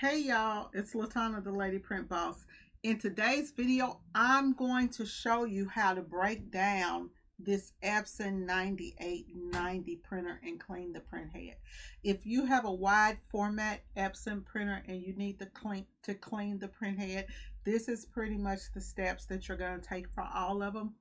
Hey y'all, it's Latana the Lady Print Boss. In today's video, I'm going to show you how to break down this Epson 9890 printer and clean the print head. If you have a wide format Epson printer and you need to clean the print head, this is pretty much the steps that you're going to take for all of them.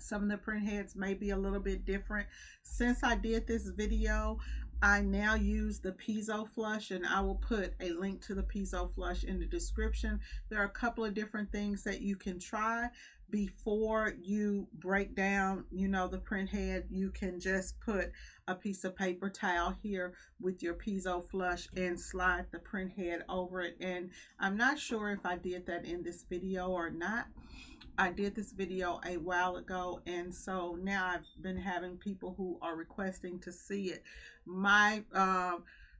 Some of the print heads may be a little bit different. Since I did this video, I now use the piezo flush, and I will put a link to the piezo flush in the description. There are a couple of different things that you can try before you break down, the print head. You can just put a piece of paper towel here with your piezo flush and slide the print head over it. And I'm not sure if I did that in this video or not. I did this video a while ago, and so now I've been having people who are requesting to see it. My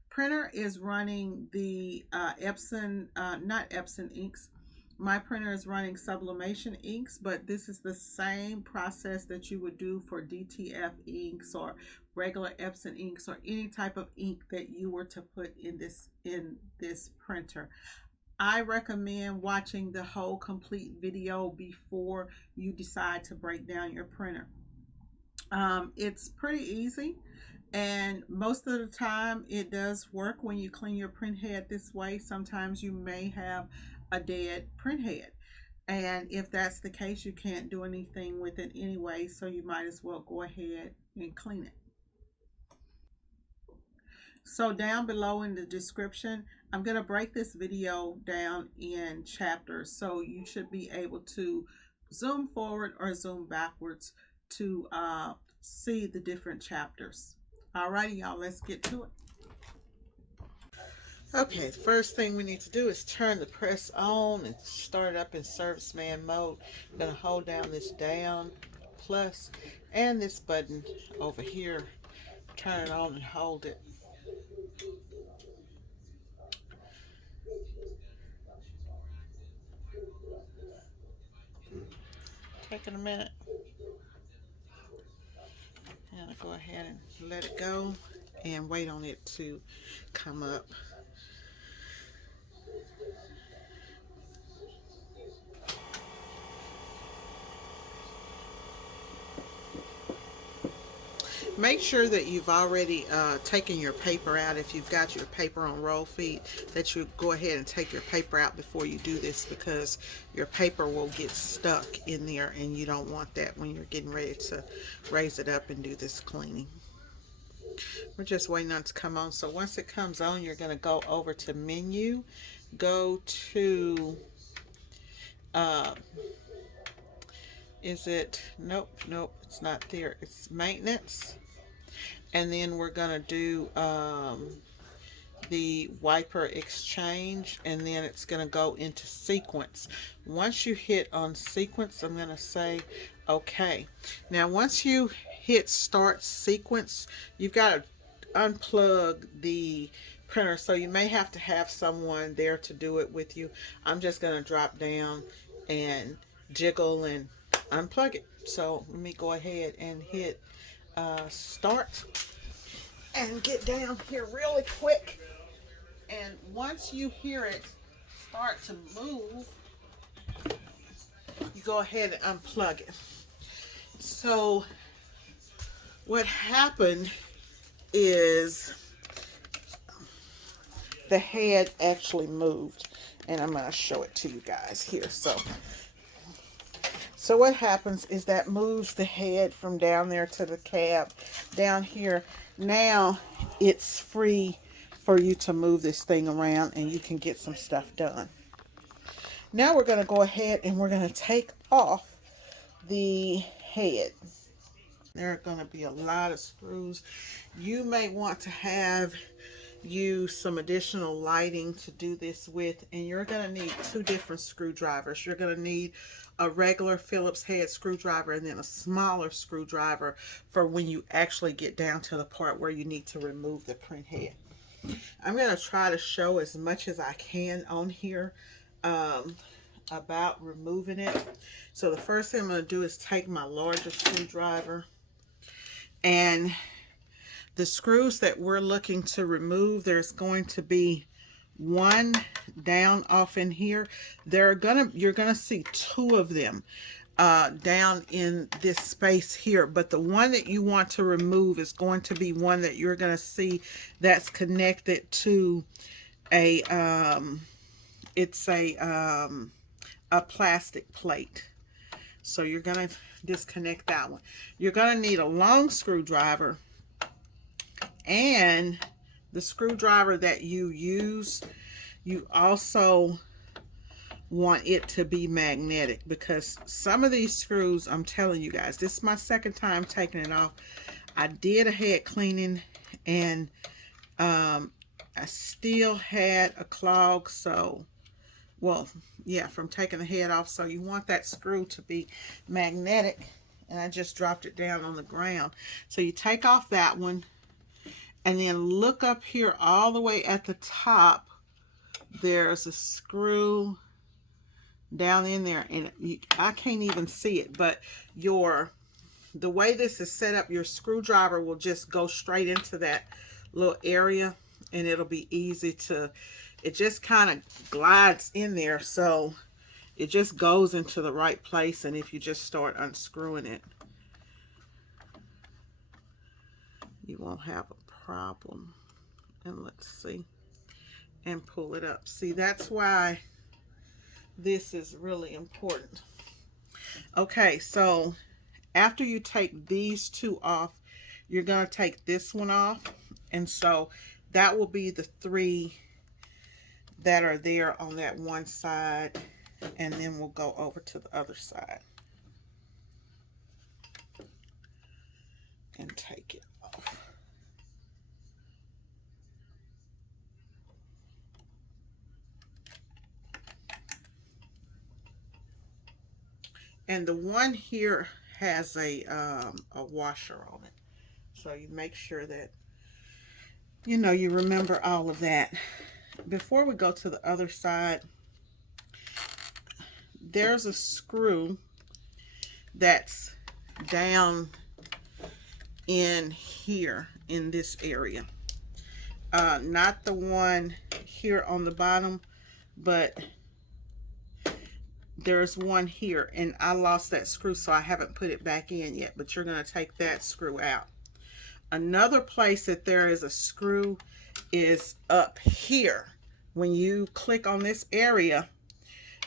printer is running the Epson, not Epson inks. My printer is running sublimation inks, but this is the same process that you would do for DTF inks or regular Epson inks or any type of ink that you were to put in this printer. I recommend watching the whole complete video before you decide to break down your printer. It's pretty easy, and most of the time it does work when you clean your print head this way. Sometimes you may have a dead print head, and if that's the case, you can't do anything with it anyway, so you might as well go ahead and clean it. So down below in the description, I'm going to break this video down in chapters, so you should be able to zoom forward or zoom backwards to see the different chapters. Alrighty, y'all, let's get to it. Okay, the first thing we need to do is turn the press on and start it up in serviceman mode. I'm going to hold down this down plus and this button over here. Turn it on and hold it. Taking a minute. And I'll go ahead and let it go and wait on it to come up. Make sure that you've already taken your paper out. If you've got your paper on roll feed, that you go ahead and take your paper out before you do this, because your paper will get stuck in there and you don't want that when you're getting ready to raise it up and do this cleaning. We're just waiting on it to come on. So once it comes on, you're going to go over to menu, go to nope, it's not there. It's maintenance. And then we're going to do the wiper exchange, and then it's going to go into sequence. Once you hit on sequence, I'm going to say okay. Now once you hit start sequence, you've got to unplug the printer, so you may have to have someone there to do it with you. I'm just going to drop down and jiggle and unplug it. So let me go ahead and hit start and get down here really quick. And once you hear it start to move, you go ahead and unplug it. So what happened is the head actually moved, and I'm going to show it to you guys here. So what happens is that moves the head from down there to the cab down here. Now it's free for you to move this thing around and you can get some stuff done. Now we're going to go ahead and we're going to take off the head. There are going to be a lot of screws. You may want to use some additional lighting to do this with, and you're going to need two different screwdrivers. You're going to need a regular Phillips head screwdriver and then a smaller screwdriver for when you actually get down to the part where you need to remove the print head. I'm going to try to show as much as I can on here about removing it. So the first thing I'm going to do is take my larger screwdriver, and the screws that we're looking to remove, there's going to be one down off in here. You're gonna see two of them down in this space here, but the one that you want to remove is going to be one that you're going to see that's connected to a it's a plastic plate. So you're going to disconnect that one. You're going to need a long screwdriver, and the screwdriver that you use, you also want it to be magnetic, because some of these screws, I'm telling you guys, this is my second time taking it off. I did a head cleaning, and I still had a clog. So, well, yeah, from taking the head off. So you want that screw to be magnetic, and I just dropped it down on the ground. So you take off that one, and then look up here all the way at the top. There's a screw down in there, and I can't even see it, but the way this is set up, your screwdriver will just go straight into that little area, and it'll be easy to, it just kind of glides in there, so it just goes into the right place. And if you just start unscrewing it, you won't have a problem. And let's see, and pull it up. See, that's why this is really important. Okay, so after you take these two off, you're going to take this one off, and so that will be the three that are there on that one side, and then we'll go over to the other side and take it off. And the one here has a washer on it, so you make sure that you remember all of that. Before we go to the other side, there's a screw that's down in here in this area, not the one here on the bottom, but there's one here, and I lost that screw, so I haven't put it back in yet, but you're going to take that screw out. Another place that there is a screw is up here. When you click on this area,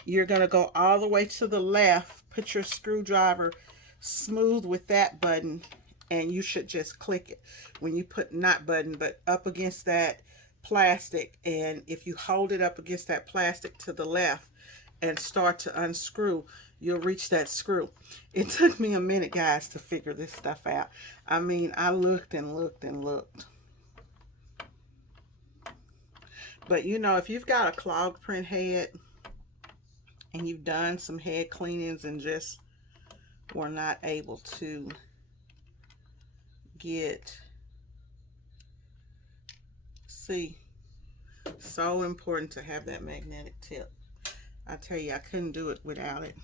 you're going to go all the way to the left, put your screwdriver smooth with that button, and you should just click it. When you put, not button, but up against that plastic, and if you hold it up against that plastic to the left and start to unscrew, you'll reach that screw. It took me a minute, guys, to figure this stuff out. I mean, I looked and looked and looked. But if you've got a clogged print head and you've done some head cleanings and just were not able to see, so important to have that magnetic tip. I tell you, I couldn't do it without it.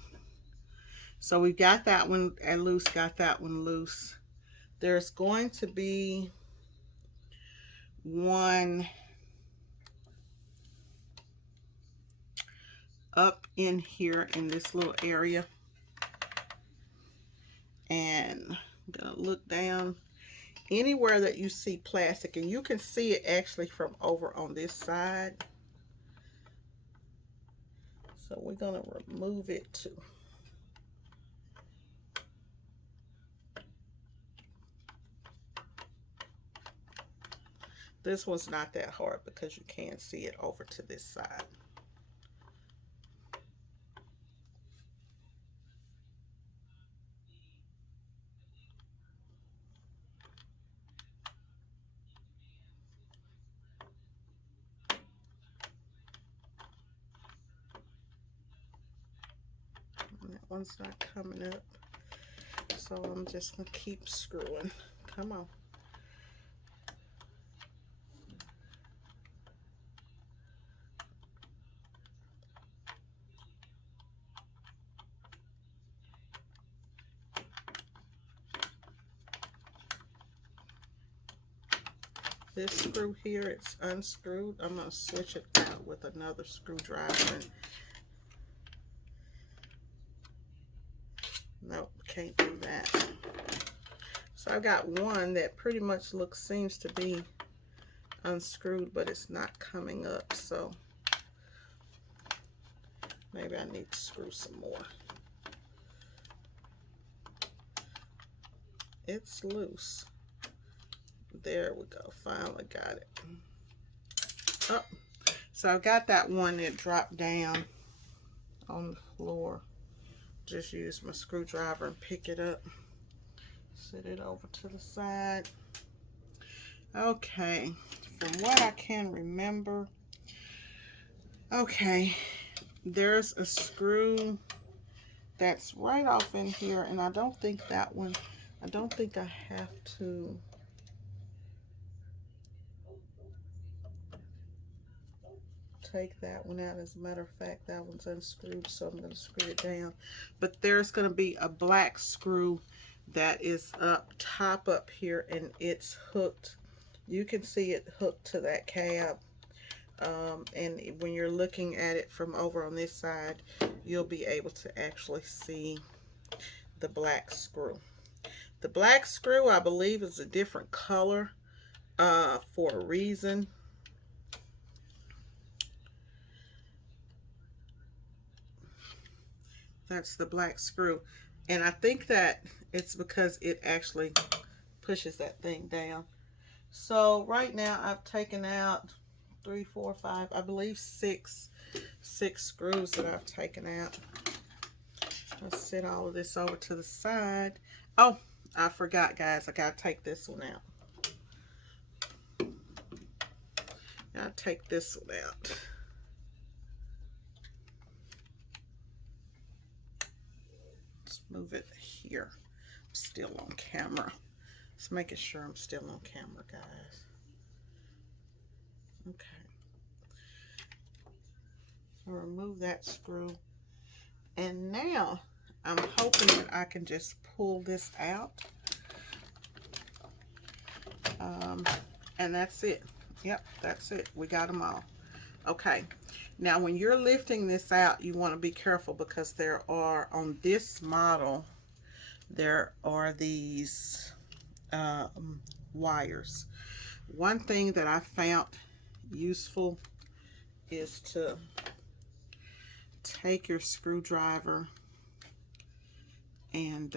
So we got that one loose, got that one loose. There's going to be one up in here in this little area, and I'm gonna look down anywhere that you see plastic, and you can see it actually from over on this side. So we're gonna remove it too. This one's not that hard because you can see it over to this side. That one's not coming up, so I'm just gonna keep screwing. Come on. This screw here, it's unscrewed. I'm going to switch it out with another screwdriver. Nope, can't do that. So I got one that pretty much seems to be unscrewed, but it's not coming up. So maybe I need to screw some more. It's loose. There we go. Finally got it. Oh, so I've got that one that dropped down on the floor. Just use my screwdriver and pick it up. Set it over to the side. Okay, from what I can remember, okay, there's a screw that's right off in here, and I don't think that one, I don't think I have to take that one out. As a matter of fact, that one's unscrewed, so I'm going to screw it down. But there's going to be a black screw that is up top up here, and it's hooked. You can see it hooked to that cab. And when you're looking at it from over on this side, you'll be able to actually see the black screw. The black screw, I believe, is a different color for a reason. That's the black screw. And I think that it's because it actually pushes that thing down. So right now I've taken out 3, 4, 5, I believe six screws that I've taken out. Let's set all of this over to the side. Oh, I forgot, guys. I gotta take this one out. Gotta take this one out. Let's move it here. I'm still on camera. Just making sure I'm still on camera, guys. Okay. So remove that screw. And now I'm hoping that I can just pull this out. And that's it. Yep, that's it. We got them all. Okay. Now, when you're lifting this out, you want to be careful because there are, on this model, there are these wires. One thing that I found useful is to take your screwdriver and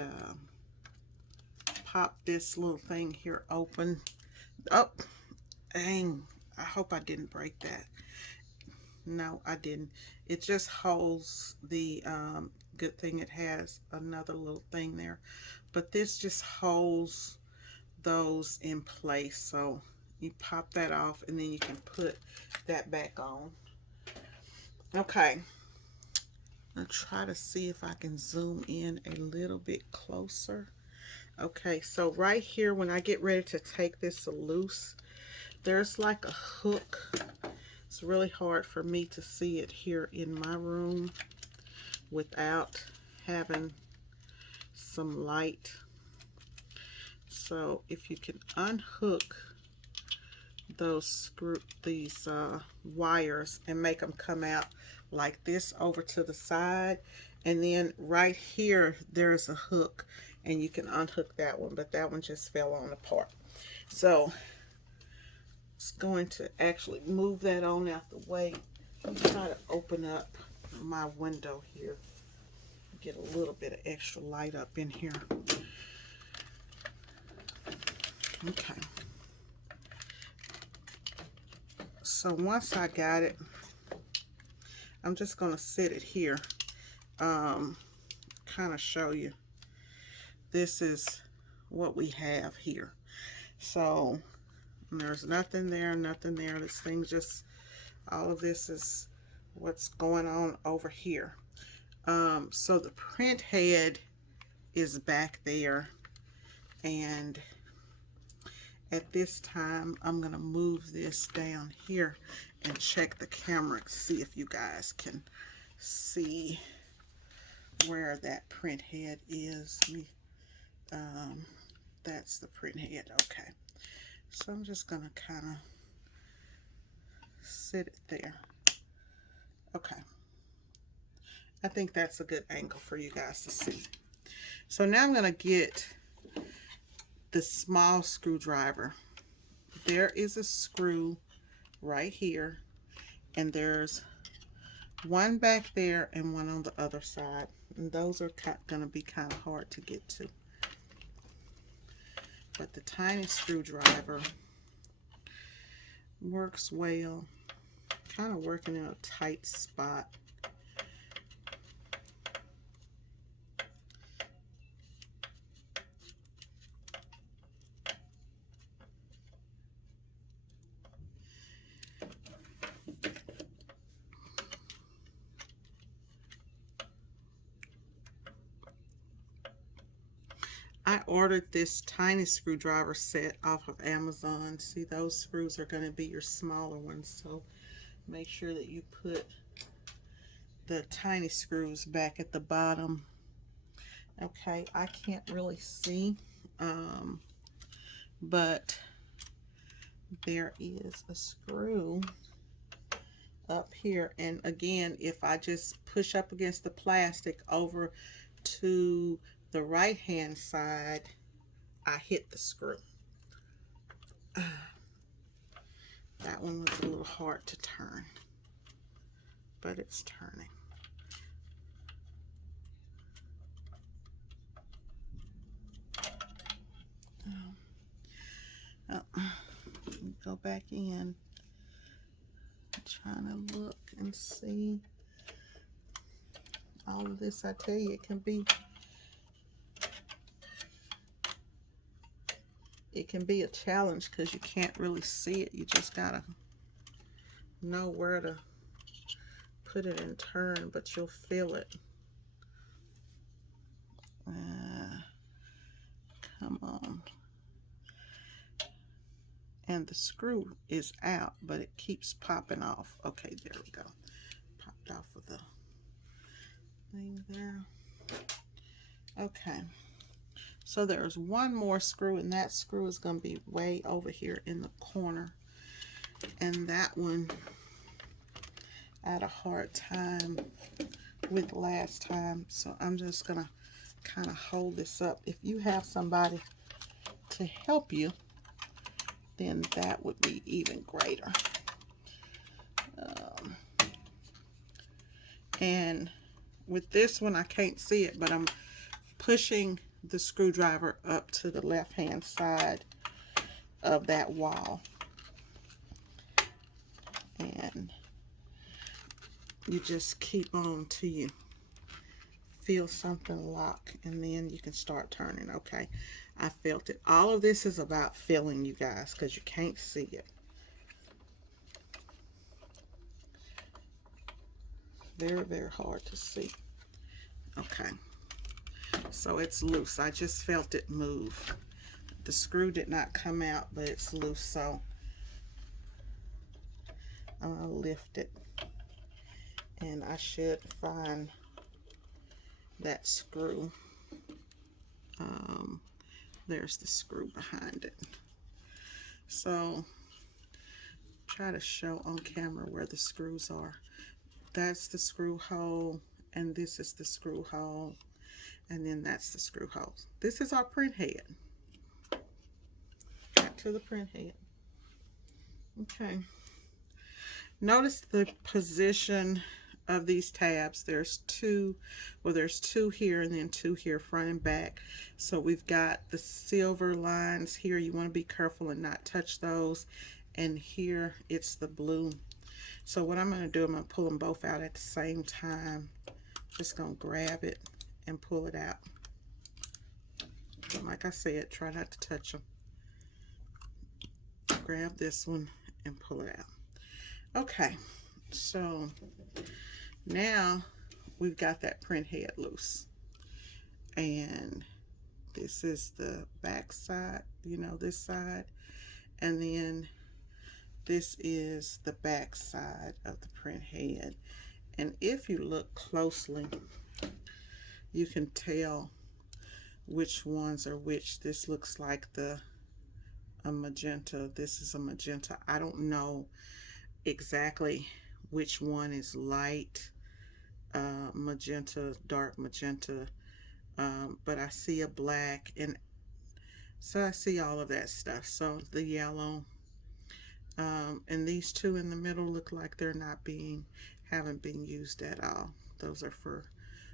pop this little thing here open. Oh, dang. I hope I didn't break that. No, I didn't. It just holds the, good thing it has another little thing there. But this just holds those in place. So you pop that off and then you can put that back on. Okay. I'll try to see if I can zoom in a little bit closer. Okay, so right here, when I get ready to take this loose, there's like a hook. It's really hard for me to see it here in my room without having some light. So if you can unhook these wires and make them come out like this over to the side, and then right here there's a hook and you can unhook that one, but that one just fell on apart. So it's going to actually move that on out the way. I'm trying to open up my window here, get a little bit of extra light up in here. Okay. So once I got it, I'm just going to sit it here, kind of show you. This is what we have here. So there's nothing there, nothing there. This thing just, all of this is what's going on over here. So the print head is back there, and at this time I'm going to move this down here and check the camera to see if you guys can see where that print head is. That's the print head. Okay, So I'm just gonna kind of sit it there. Okay. I think that's a good angle for you guys to see. So now I'm gonna get the small screwdriver. There is a screw right here, and there's one back there and one on the other side, and those are gonna be kind of hard to get to. But the tiny screwdriver works well, kind of working in a tight spot. I ordered this tiny screwdriver set off of Amazon. See, those screws are going to be your smaller ones, so make sure that you put the tiny screws back at the bottom. Okay, I can't really see, but there is a screw up here, and again, if I just push up against the plastic over to the right hand side, I hit the screw. That one was a little hard to turn, but it's turning. Go back in. I'm trying to look and see. All of this, I tell you, it can be a challenge because you can't really see it. You just gotta know where to put it and turn, but you'll feel it. Come on. And the screw is out, but it keeps popping off. Okay, there we go. Popped off of the thing there. Okay. So there's one more screw, and that screw is going to be way over here in the corner. And that one I had a hard time with last time, so I'm just going to kind of hold this up. If you have somebody to help you, then that would be even greater. And with this one, I can't see it, but I'm pushing the screwdriver up to the left hand side of that wall, and you just keep on till you feel something lock, and then you can start turning. Okay, I felt it. All of this is about feeling, you guys, because you can't see it. Very, very hard to see. Okay, so it's loose. I just felt it move. The screw did not come out, but it's loose, so I'm gonna lift it, and I should find that screw. There's the screw behind it. So try to show on camera where the screws are. That's the screw hole, and this is the screw hole, and then that's the screw hole. This is our print head. Back to the print head. Okay. Notice the position of these tabs. There's two here and then two here, front and back. So we've got the silver lines here. You want to be careful and not touch those. And here it's the blue. So what I'm going to do, I'm going to pull them both out at the same time. Just going to grab it and pull it out. But like I said, try not to touch them. Grab this one and pull it out. Okay, so now we've got that print head loose, and this is the back side, you know, this side, and then this is the back side of the print head. And if you look closely, you can tell which ones are which. This looks like the a magenta. This is a magenta. I don't know exactly which one is light magenta, dark magenta, but I see a black, and so I see all of that stuff. So the yellow, and these two in the middle look like they're not being, haven't been used at all. Those are for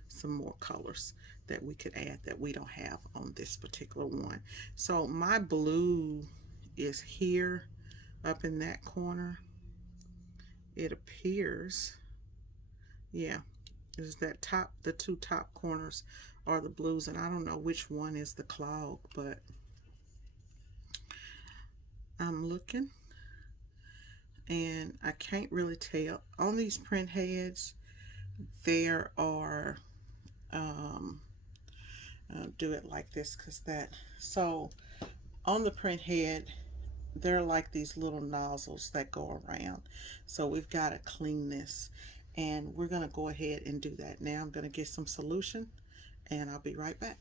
some more colors that we could add that we don't have on this particular one. So my blue is here up in that corner. It appears, yeah, is that top, the two top corners are the blues, and I don't know which one is the clog, but I'm looking and I can't really tell. On these print heads, there are I'll do it like this because that, so on the print head they're like these little nozzles that go around, so we've got to clean this, and we're going to go ahead and do that now. I'm going to get some solution and I'll be right back.